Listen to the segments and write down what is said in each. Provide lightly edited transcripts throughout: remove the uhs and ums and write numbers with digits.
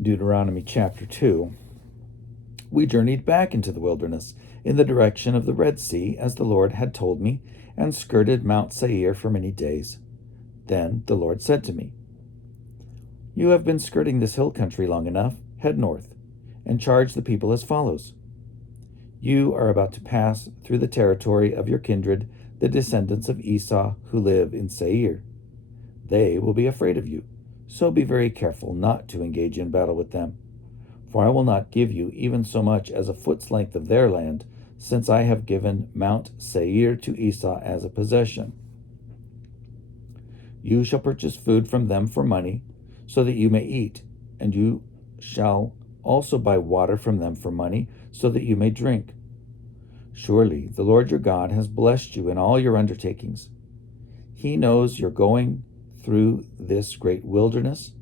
Deuteronomy chapter 2, we journeyed back into the wilderness in the direction of the Red Sea, as the Lord had told me, and skirted Mount Seir for many days. Then the Lord said to me, "You have been skirting this hill country long enough. Head north, and charge the people as follows. You are about to pass through the territory of your kindred, the descendants of Esau, who live in Seir. They will be afraid of you, so be very careful not to engage in battle with them. For I will not give you even so much as a foot's length of their land, since I have given Mount Seir to Esau as a possession. You shall purchase food from them for money, so that you may eat, and you shall also buy water from them for money, so that you may drink. Surely the Lord your God has blessed you in all your undertakings. He knows you're going through this great wilderness.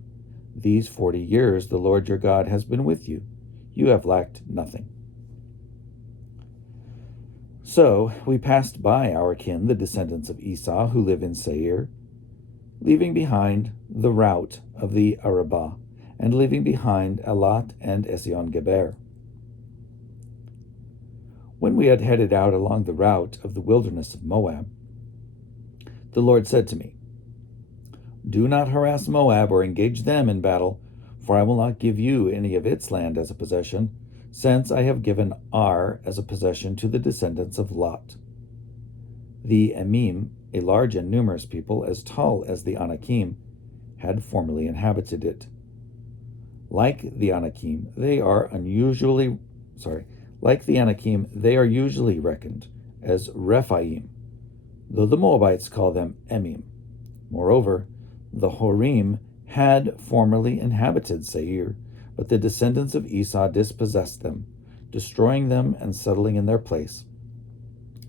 These 40 years the Lord your God has been with you. You have lacked nothing." So we passed by our kin, the descendants of Esau, who live in Seir, leaving behind the route of the Arabah, and leaving behind Elat and Ezion-Geber. When we had headed out along the route of the wilderness of Moab, the Lord said to me, "Do not harass Moab or engage them in battle, for I will not give you any of its land as a possession, since I have given Ar as a possession to the descendants of Lot. The Emim, a large and numerous people, as tall as the Anakim, had formerly inhabited it. Like the Anakim, they are usually reckoned as Rephaim, though the Moabites call them Emim. Moreover, the Horim had formerly inhabited Seir, but the descendants of Esau dispossessed them, destroying them and settling in their place,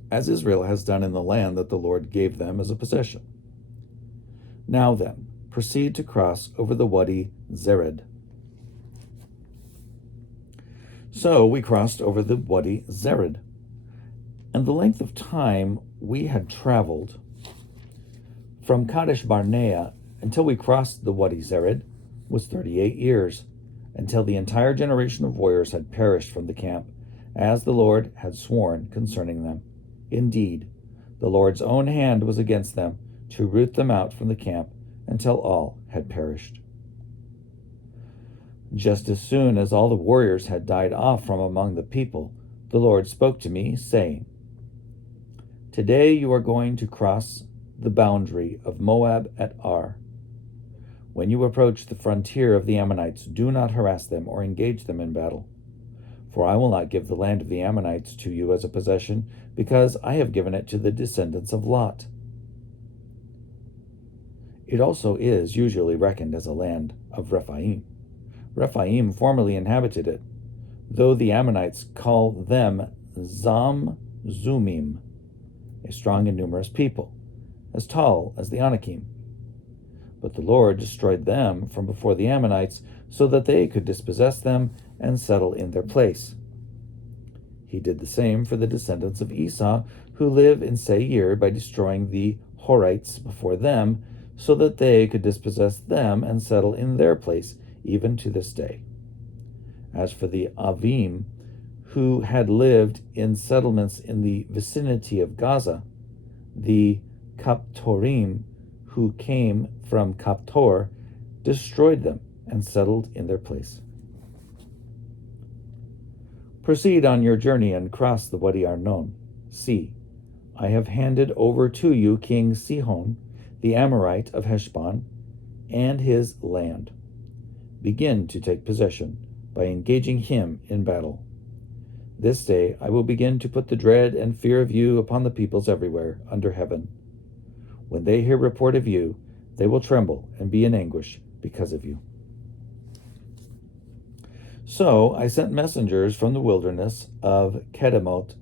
as Israel has done in the land that the Lord gave them as a possession. Now then, proceed to cross over the Wadi Zered." So we crossed over the Wadi Zered, and the length of time we had traveled from Kadesh Barnea until we crossed the Wadi Zered was 38 years, until the entire generation of warriors had perished from the camp, as the Lord had sworn concerning them. Indeed, the Lord's own hand was against them to root them out from the camp until all had perished. Just as soon as all the warriors had died off from among the people, the Lord spoke to me, saying, "Today you are going to cross the boundary of Moab at Ar. When you approach the frontier of the Ammonites, do not harass them or engage them in battle. For I will not give the land of the Ammonites to you as a possession, because I have given it to the descendants of Lot. It also is usually reckoned as a land of Rephaim. Rephaim formerly inhabited it, though the Ammonites call them Zamzumim, a strong and numerous people, as tall as the Anakim. But the Lord destroyed them from before the Ammonites, so that they could dispossess them and settle in their place. He did the same for the descendants of Esau, who live in Seir, by destroying the Horites before them, so that they could dispossess them and settle in their place, even to this day. As for the Avim, who had lived in settlements in the vicinity of Gaza, the Kaptorim, who came from Kaptor, destroyed them and settled in their place. Proceed on your journey and cross the Wadi Arnon. See, I have handed over to you King Sihon, the Amorite of Heshbon, and his land. Begin to take possession by engaging him in battle. This day I will begin to put the dread and fear of you upon the peoples everywhere under heaven. When they hear report of you, they will tremble and be in anguish because of you." So I sent messengers from the wilderness of Kedemoth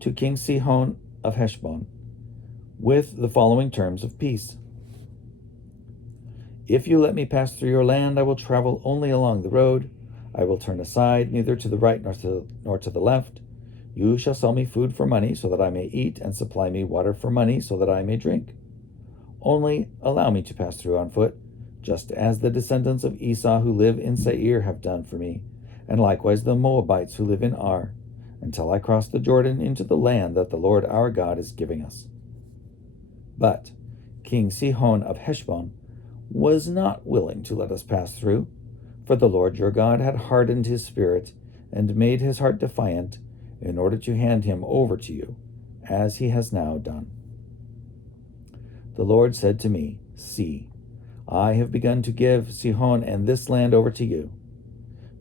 to King Sihon of Heshbon with the following terms of peace: "If you let me pass through your land, I will travel only along the road. I will turn aside neither to the right nor to the left. You shall sell me food for money, so that I may eat, and supply me water for money, so that I may drink. Only allow me to pass through on foot, just as the descendants of Esau who live in Seir have done for me, and likewise the Moabites who live in Ar, until I cross the Jordan into the land that the Lord our God is giving us. But King Sihon of Heshbon was not willing to let us pass through, for the Lord your God had hardened his spirit and made his heart defiant in order to hand him over to you, as he has now done. The Lord said to me, See, I have begun to give Sihon and this land over to you.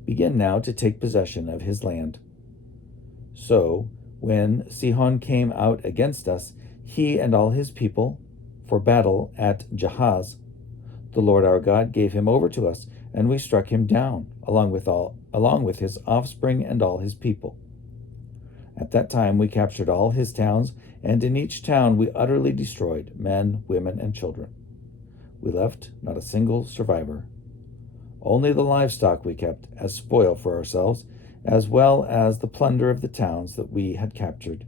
Begin now to take possession of his land. So, when Sihon came out against us, he and all his people, for battle at Jahaz, the Lord our God gave him over to us, and we struck him down, along with his offspring and all his people. At that time we captured all his towns, and in each town we utterly destroyed men, women, and children. We left not a single survivor. Only the livestock we kept as spoil for ourselves, as well as the plunder of the towns that we had captured.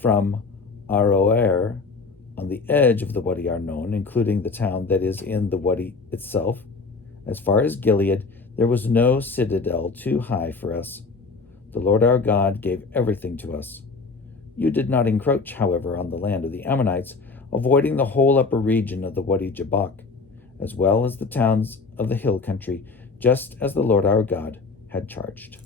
From Aroer, on the edge of the Wadi Arnon, including the town that is in the Wadi itself, as far as Gilead, there was no citadel too high for us. The Lord our God gave everything to us. You did not encroach, however, on the land of the Ammonites, avoiding the whole upper region of the Wadi Jabbok, as well as the towns of the hill country, just as the Lord our God had charged.